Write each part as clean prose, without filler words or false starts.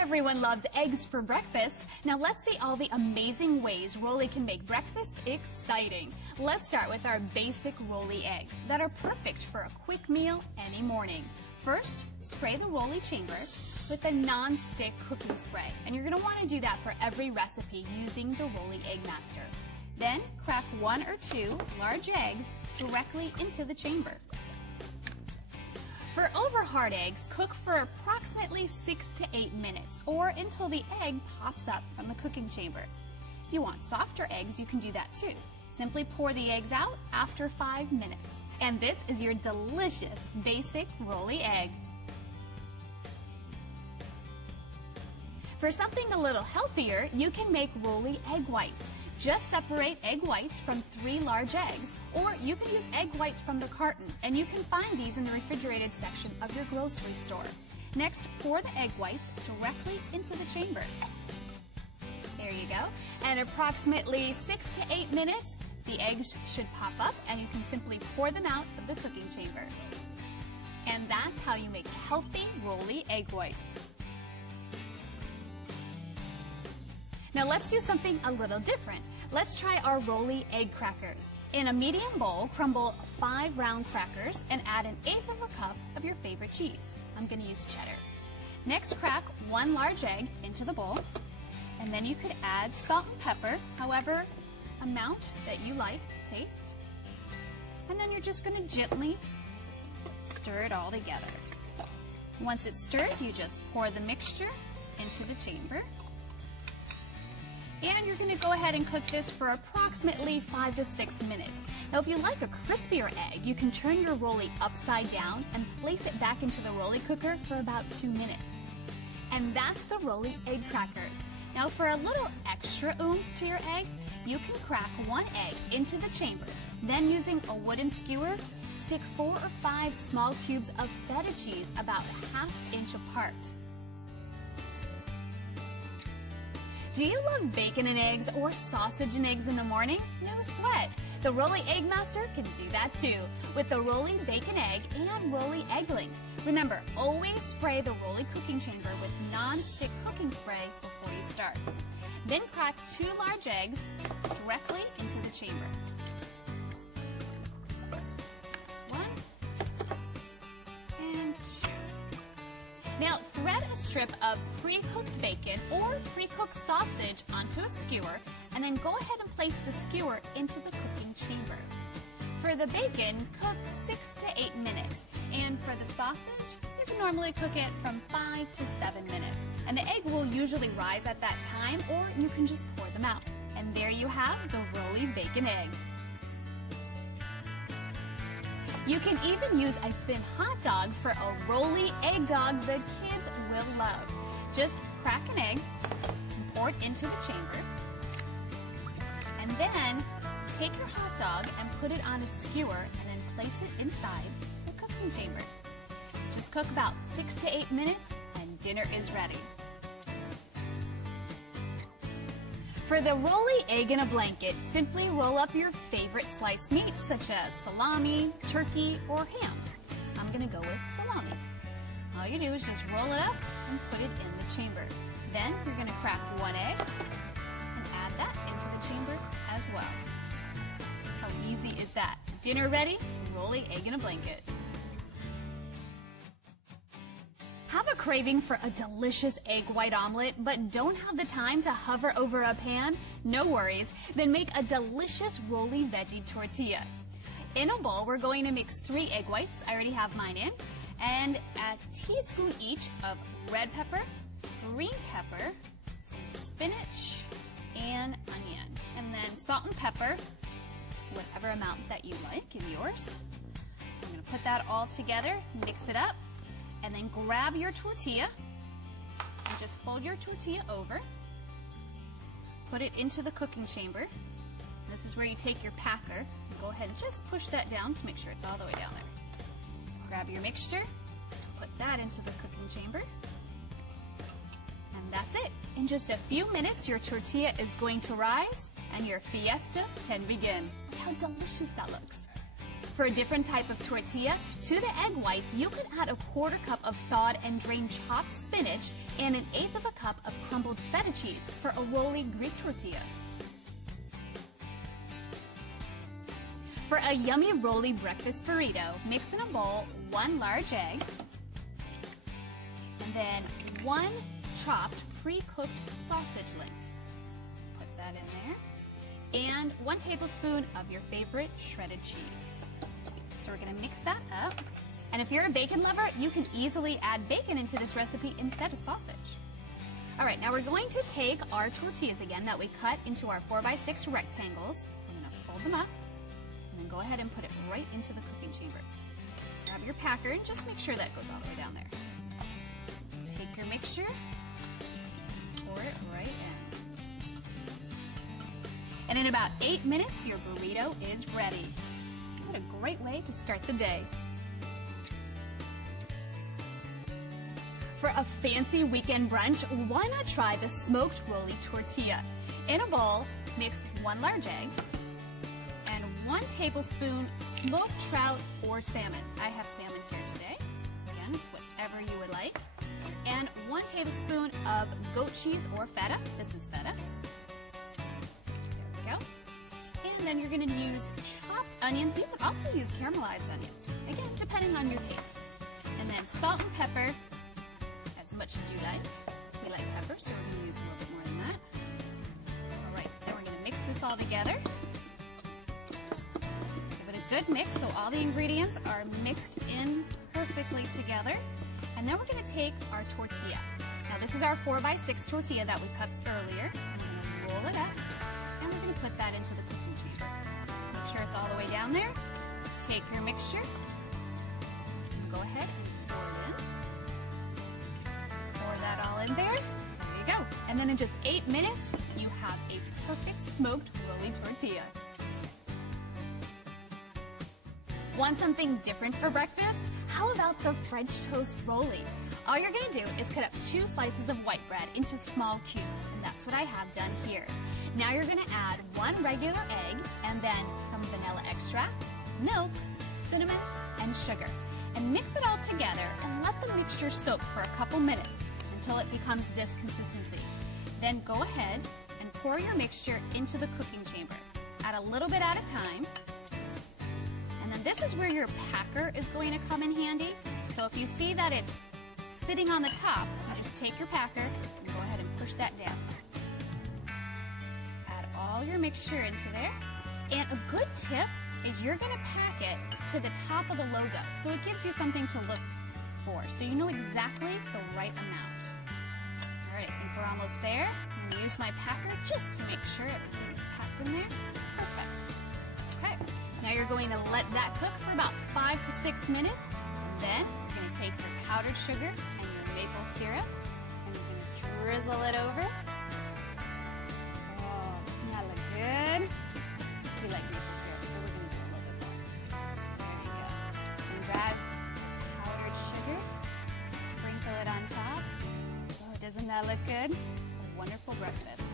Everyone loves eggs for breakfast. Now let's see all the amazing ways Rollie can make breakfast exciting. Let's start with our basic Rollie eggs that are perfect for a quick meal any morning. First, spray the Rollie chamber with a non-stick cooking spray. And you're going to want to do that for every recipe using the Rollie Eggmaster. Then, crack 1 or 2 large eggs directly into the chamber. For over-hard eggs, cook for approximately 6 to 8 minutes, or until the egg pops up from the cooking chamber. If you want softer eggs, you can do that too. Simply pour the eggs out after 5 minutes. And this is your delicious basic Rollie egg. For something a little healthier, you can make Rollie egg whites. Just separate egg whites from 3 large eggs, or you can use egg whites from the carton, and you can find these in the refrigerated section of your grocery store. Next, pour the egg whites directly into the chamber. There you go. And approximately 6 to 8 minutes, the eggs should pop up, and you can simply pour them out of the cooking chamber. And that's how you make healthy Rollie egg whites. Now let's do something a little different. Let's try our Rollie egg crackers. In a medium bowl, crumble 5 round crackers and add 1/8 of a cup of your favorite cheese. I'm going to use cheddar. Next, crack 1 large egg into the bowl, and then you could add salt and pepper, however amount that you like to taste. And then you're just going to gently stir it all together. Once it's stirred, you just pour the mixture into the chamber. And you're going to go ahead and cook this for approximately 5 to 6 minutes. Now, if you like a crispier egg, you can turn your Rollie upside down and place it back into the Rollie cooker for about 2 minutes. And that's the Rollie egg crackers. Now, for a little extra oomph to your eggs, you can crack 1 egg into the chamber. Then, using a wooden skewer, stick 4 or 5 small cubes of feta cheese about 1/2 inch apart. Do you love bacon and eggs or sausage and eggs in the morning? No sweat. The Rollie Eggmaster can do that too with the Rollie Bacon Egg and Rollie Egg Link. Remember, always spray the Rollie cooking chamber with non-stick cooking spray before you start. Then crack 2 large eggs directly into the chamber. That's 1 and 2. Now, thread a strip of pre-cooked bacon or pre-cooked sausage onto a skewer, and then go ahead and place the skewer into the cooking chamber. For the bacon, cook 6 to 8 minutes, and for the sausage, you can normally cook it from 5 to 7 minutes. And the egg will usually rise at that time, or you can just pour them out. And there you have the Rollie Bacon Egg. You can even use a thin hot dog for a Rollie egg dog the kids will love. Just crack an egg and pour it into the chamber. And then take your hot dog and put it on a skewer and then place it inside the cooking chamber. Just cook about 6 to 8 minutes and dinner is ready. For the Rollie Egg in a Blanket, simply roll up your favorite sliced meats such as salami, turkey, or ham. I'm going to go with salami. All you do is just roll it up and put it in the chamber. Then you're going to crack 1 egg and add that into the chamber as well. How easy is that? Dinner ready? Rollie Egg in a Blanket. Have a craving for a delicious egg white omelet, but don't have the time to hover over a pan? No worries. Then make a delicious Rollie veggie tortilla. In a bowl, we're going to mix 3 egg whites. I already have mine in. And a teaspoon each of red pepper, green pepper, some spinach, and onion. And then salt and pepper, whatever amount that you like in yours. I'm going to put that all together, mix it up. And then grab your tortilla and just fold your tortilla over. Put it into the cooking chamber. This is where you take your packer and go ahead and just push that down to make sure it's all the way down there. Grab your mixture, put that into the cooking chamber. And that's it. In just a few minutes, your tortilla is going to rise and your fiesta can begin. Look how delicious that looks. For a different type of tortilla, to the egg whites, you could add a 1/4 cup of thawed and drained chopped spinach and 1/8 cup of crumbled feta cheese for a Rollie Greek tortilla. For a yummy Rollie breakfast burrito, mix in a bowl 1 large egg, and then 1 chopped pre-cooked sausage link. Put that in there. And 1 tablespoon of your favorite shredded cheese. So we're going to mix that up. And if you're a bacon lover, you can easily add bacon into this recipe instead of sausage. All right, now we're going to take our tortillas again that we cut into our 4x6 rectangles. I'm going to fold them up and then go ahead and put it right into the cooking chamber. Grab your packer and just make sure that goes all the way down there. Take your mixture, pour it right in. And in about 8 minutes, your burrito is ready. What a great way to start the day. For a fancy weekend brunch, why not try the smoked Rollie tortilla? In a bowl, mix 1 large egg and 1 tablespoon smoked trout or salmon. I have salmon here today. Again, it's whatever you would like. And 1 tablespoon of goat cheese or feta. This is feta. There we go. And then you're going to use chopped onions. You could also use caramelized onions. Again, depending on your taste. And then salt and pepper, as much as you like. We like pepper, so we're going to use a little bit more than that. All right, then we're going to mix this all together. Give it a good mix so all the ingredients are mixed in perfectly together. And then we're going to take our tortilla. Now this is our 4x6 tortilla that we cut earlier. We're going to roll it up, and we're going to put that into the cooking chamber. Make sure it's all the way down there. Take your mixture. Go ahead and pour it in. Pour that all in there. There you go. And then in just 8 minutes, you have a perfect smoked Rollie tortilla. Want something different for breakfast? How about the French toast Rollie? All you're going to do is cut up 2 slices of white bread into small cubes, and that's what I have done here. Now you're going to add 1 regular egg and then some vanilla extract, milk, cinnamon, and sugar. And mix it all together and let the mixture soak for a couple minutes until it becomes this consistency. Then go ahead and pour your mixture into the cooking chamber. Add a little bit at a time. And then this is where your packer is going to come in handy. So if you see that it's sitting on the top, you just take your packer and go ahead and push that down. Add all your mixture into there. And a good tip is you're going to pack it to the top of the logo. So it gives you something to look for. So you know exactly the right amount. All right, I think we're almost there. I'm going to use my packer just to make sure everything is packed in there. Perfect. Okay. Now you're going to let that cook for about 5 to 6 minutes. And then you're going to take your powdered sugar and your maple syrup and you're going to drizzle it over. Oh, doesn't that look good? We like maple syrup, so we're going to do a little bit more. There you go. And grab powdered sugar, sprinkle it on top. Oh, doesn't that look good? A wonderful breakfast.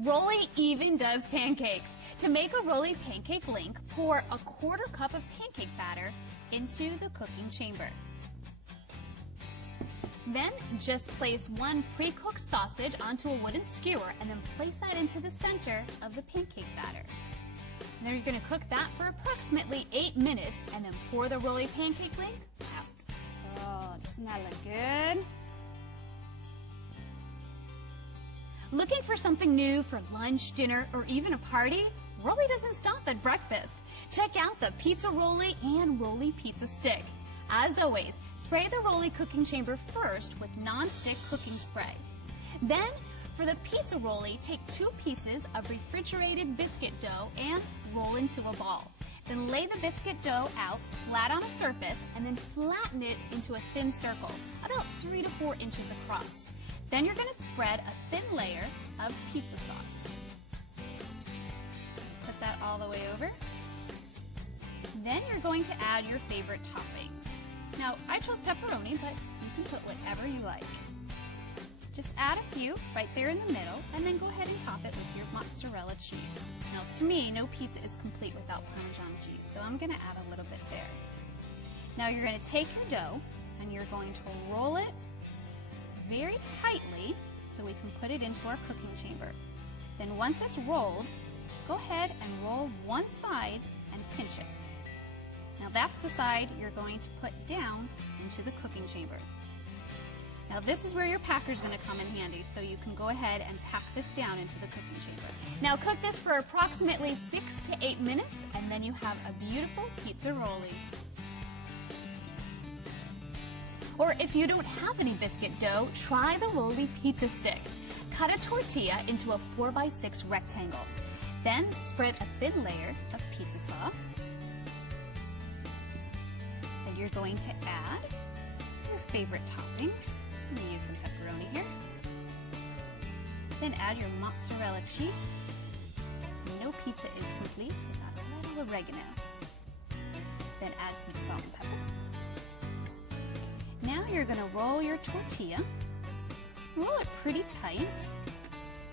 Rollie even does pancakes. To make a Rollie pancake link, pour a 1/4 cup of pancake batter into the cooking chamber. Then just place 1 pre-cooked sausage onto a wooden skewer and then place that into the center of the pancake batter. And then you're going to cook that for approximately 8 minutes and then pour the Rollie pancake link out. Oh, doesn't that look good? Looking for something new for lunch, dinner, or even a party? Rollie doesn't stop at breakfast. Check out the Pizza Rollie and Rollie Pizza Stick. As always, spray the Rollie cooking chamber first with non-stick cooking spray. Then, for the Pizza Rollie, take 2 pieces of refrigerated biscuit dough and roll into a ball. Then lay the biscuit dough out flat on a surface and then flatten it into a thin circle, about 3 to 4 inches across. Then you're going to spread a thin layer of pizza sauce. Put that all the way over. Then you're going to add your favorite toppings. Now, I chose pepperoni, but you can put whatever you like. Just add a few right there in the middle, and then go ahead and top it with your mozzarella cheese. Now to me, no pizza is complete without Parmesan cheese, so I'm going to add a little bit there. Now you're going to take your dough, and you're going to roll it very tightly so we can put it into our cooking chamber. Then once it's rolled, go ahead and roll one side and pinch it. Now that's the side you're going to put down into the cooking chamber. Now this is where your packer is going to come in handy, so you can go ahead and pack this down into the cooking chamber. Now cook this for approximately 6 to 8 minutes, and then you have a beautiful pizza rollie. Or if you don't have any biscuit dough, try the Rollie pizza stick. Cut a tortilla into a 4x6 rectangle. Then spread a thin layer of pizza sauce. Then you're going to add your favorite toppings. I'm going to use some pepperoni here. Then add your mozzarella cheese. No pizza is complete without a little oregano. Then add some salt and pepper. Now you're going to roll your tortilla. Roll it pretty tight.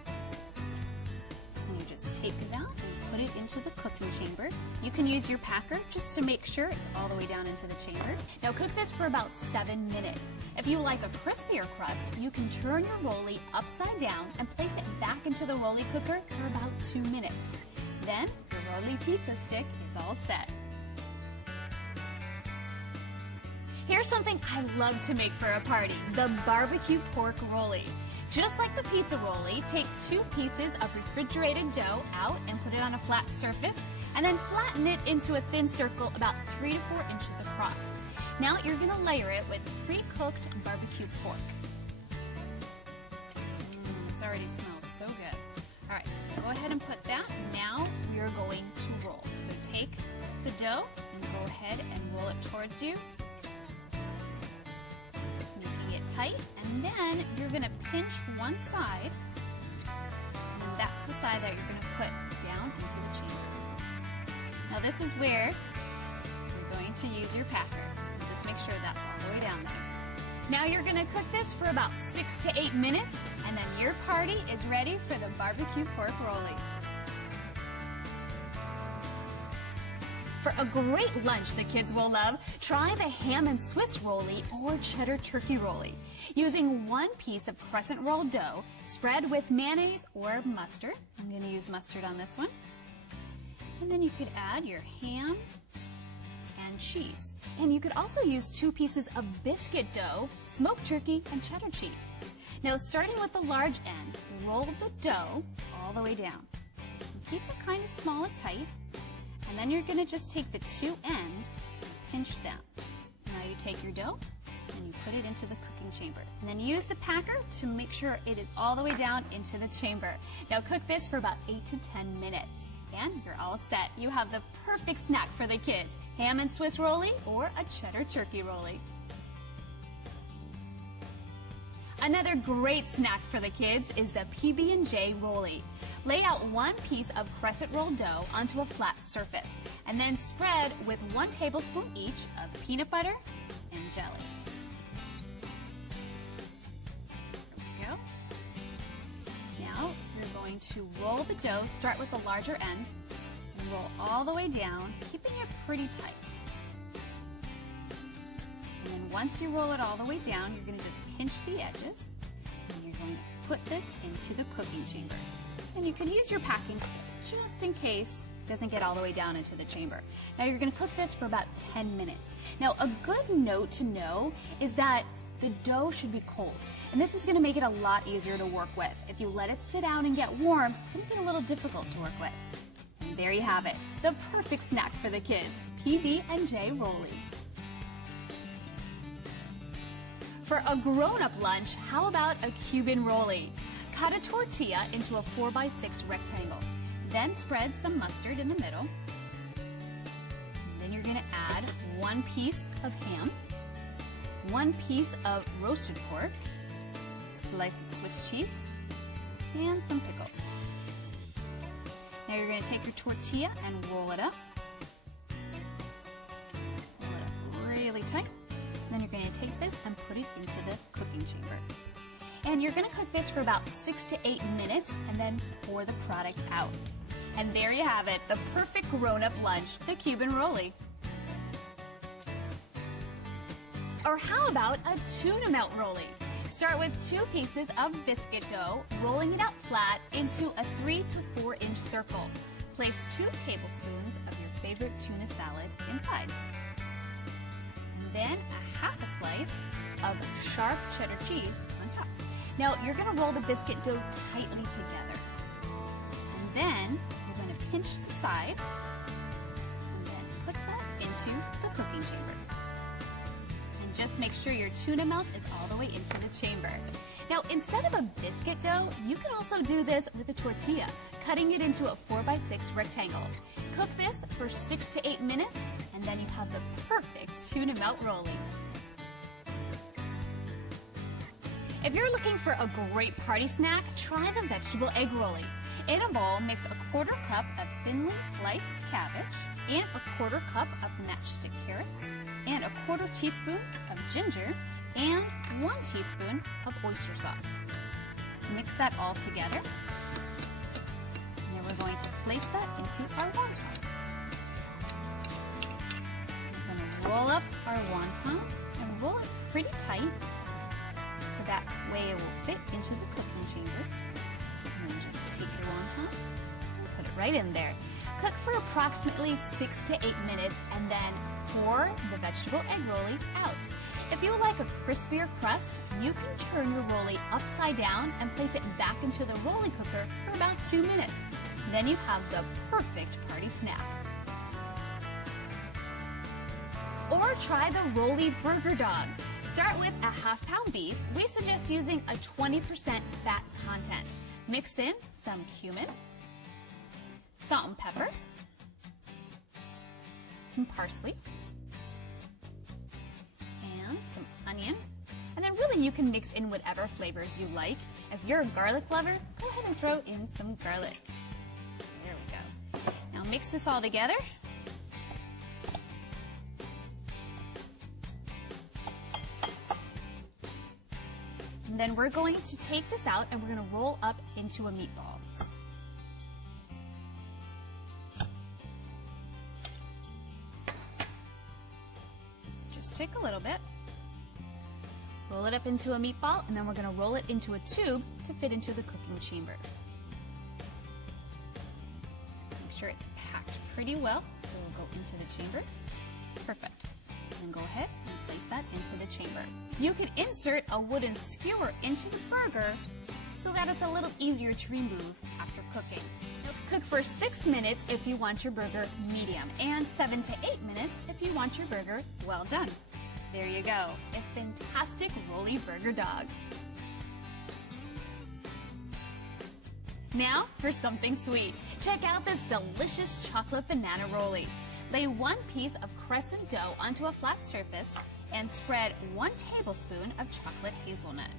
And you just take it out and put it into the cooking chamber. You can use your packer just to make sure it's all the way down into the chamber. Now cook this for about 7 minutes. If you like a crispier crust, you can turn your rollie upside down and place it back into the rollie cooker for about 2 minutes. Then your rollie pizza stick is all set. Here's something I love to make for a party, the barbecue pork rollie. Just like the pizza rollie, take 2 pieces of refrigerated dough out and put it on a flat surface, and then flatten it into a thin circle about 3 to 4 inches across. Now you're going to layer it with pre-cooked barbecue pork. This already smells so good. All right, so go ahead and put that. Now we're going to roll. So take the dough and go ahead and roll it towards you, making it tight, and then you're going to pinch one side, and that's the side that you're going to put down into the chamber. Now this is where you're going to use your packer. Just make sure that's all the way down there. Now you're going to cook this for about 6 to 8 minutes, and then your party is ready for the barbecue pork rollie. For a great lunch the kids will love, try the ham and Swiss rollie or cheddar turkey rollie. Using 1 piece of crescent roll dough, spread with mayonnaise or mustard. I'm going to use mustard on this one. And then you could add your ham and cheese. And you could also use 2 pieces of biscuit dough, smoked turkey, and cheddar cheese. Now starting with the large end, roll the dough all the way down. And keep it kind of small and tight. And then you're going to just take the 2 ends, pinch them. Now you take your dough and you put it into the cooking chamber. And then use the packer to make sure it is all the way down into the chamber. Now cook this for about 8 to 10 minutes. And you're all set. You have the perfect snack for the kids. Ham and Swiss rollie or a cheddar turkey rollie. Another great snack for the kids is the PB&J rollie. Lay out 1 piece of crescent roll dough onto a flat surface, and then spread with 1 tablespoon each of peanut butter and jelly. There we go. Now you're going to roll the dough, start with the larger end, and roll all the way down, keeping it pretty tight. And then once you roll it all the way down, you're going to just pinch the edges, and you're going to put this into the cooking chamber. And you can use your packing stick just in case it doesn't get all the way down into the chamber. Now you're going to cook this for about 10 minutes. Now a good note to know is that the dough should be cold. And this is going to make it a lot easier to work with. If you let it sit down and get warm, it's going to get a little difficult to work with. And there you have it, the perfect snack for the kids, PB&J rollie. For a grown-up lunch, how about a Cuban rollie? Cut a tortilla into a 4x6 rectangle. Then spread some mustard in the middle. And then you're going to add 1 piece of ham, 1 piece of roasted pork, slice of Swiss cheese, and some pickles. Now you're going to take your tortilla and roll it up. Roll it up really tight. Then you're going to take this and put it into the cooking chamber. And you're going to cook this for about 6 to 8 minutes and then pour the product out. And there you have it, the perfect grown-up lunch, the Cuban rollie. Or how about a tuna melt rollie? Start with 2 pieces of biscuit dough, rolling it out flat into a 3 to 4 inch circle. Place 2 tablespoons of your favorite tuna salad inside. And then a half a slice of sharp cheddar cheese on top. Now you're going to roll the biscuit dough tightly together. And then you're going to pinch the sides and then put that into the cooking chamber. Just make sure your tuna melt is all the way into the chamber. Now, instead of a biscuit dough, you can also do this with a tortilla, cutting it into a 4x6 rectangle. Cook this for 6 to 8 minutes, and then you have the perfect tuna melt rollie. If you're looking for a great party snack, try the vegetable egg rollie. In a bowl, mix a 1/4 cup of thinly sliced cabbage and a 1/4 cup of matchstick carrots and a 1/4 teaspoon of ginger and 1 teaspoon of oyster sauce. Mix that all together. And then we're going to place that into our wonton. We're going to roll up our wonton and roll it pretty tight so that way it will fit into the cooking chamber. And then just take your wonton and put it right in there. Cook for approximately 6 to 8 minutes and then pour the vegetable egg rollie out. If you would like a crispier crust, you can turn your rollie upside down and place it back into the rollie cooker for about 2 minutes. Then you have the perfect party snack. Or try the rollie burger dog. Start with a half-pound beef. We suggest using a 20% fat content. Mix in some cumin, salt and pepper, some parsley, and some onion. And then really you can mix in whatever flavors you like. If you're a garlic lover, go ahead and throw in some garlic. There we go. Now mix this all together. And then we're going to take this out and we're going to roll up into a meatball. Just take a little bit, roll it up into a meatball, and then we're going to roll it into a tube to fit into the cooking chamber. Make sure it's packed pretty well, so we'll go into the chamber. Perfect. And then go ahead and place that into the chamber. You can insert a wooden skewer into the burger so that it's a little easier to remove after cooking. Cook for 6 minutes if you want your burger medium and 7 to 8 minutes if you want your burger well done. There you go, a fantastic rollie burger dog. Now for something sweet. Check out this delicious chocolate banana rollie. Lay 1 piece of crescent dough onto a flat surface and spread 1 tablespoon of chocolate hazelnut.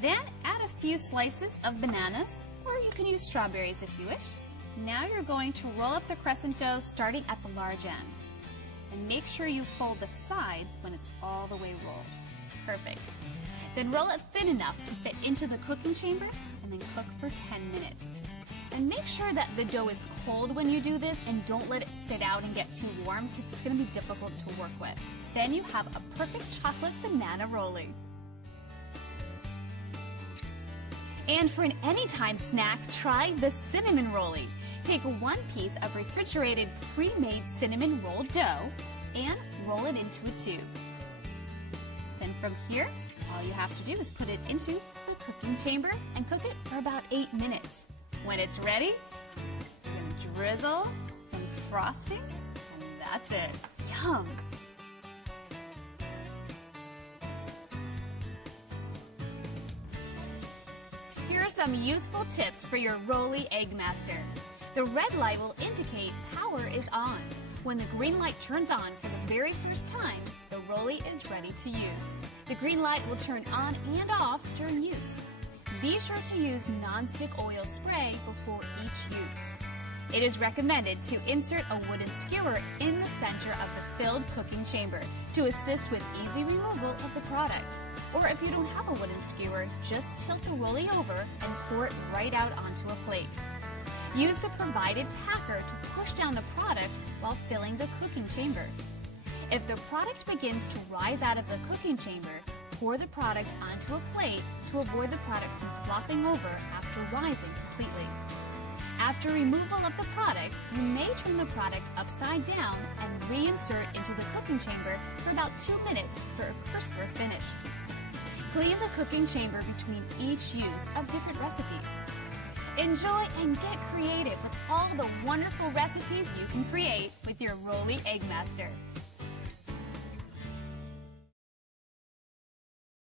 Then add a few slices of bananas, or you can use strawberries if you wish. Now you're going to roll up the crescent dough starting at the large end. And make sure you fold the sides when it's all the way rolled. Perfect. Then roll it thin enough to fit into the cooking chamber and then cook for 10 minutes. And make sure that the dough is cold when you do this and don't let it sit out and get too warm because it's going to be difficult to work with. Then you have a perfect chocolate banana rollie. And for an anytime snack, try the cinnamon rollie. Take 1 piece of refrigerated pre-made cinnamon rolled dough and roll it into a tube. Then from here, all you have to do is put it into the cooking chamber and cook it for about 8 minutes. When it's ready, you're going to drizzle some frosting, and that's it. Yum! Here are some useful tips for your Rollie Eggmaster. The red light will indicate power is on. When the green light turns on for the very first time, the rollie is ready to use. The green light will turn on and off during use. Be sure to use non-stick oil spray before each use. It is recommended to insert a wooden skewer in the center of the filled cooking chamber to assist with easy removal of the product. Or if you don't have a wooden skewer, just tilt the rollie over and pour it right out onto a plate. Use the provided packer to push down the product while filling the cooking chamber. If the product begins to rise out of the cooking chamber, pour the product onto a plate to avoid the product from flopping over after rising completely. After removal of the product, you may turn the product upside down and reinsert into the cooking chamber for about 2 minutes for a crisper finish. Clean the cooking chamber between each use of different recipes. Enjoy and get creative with all the wonderful recipes you can create with your Rollie Eggmaster.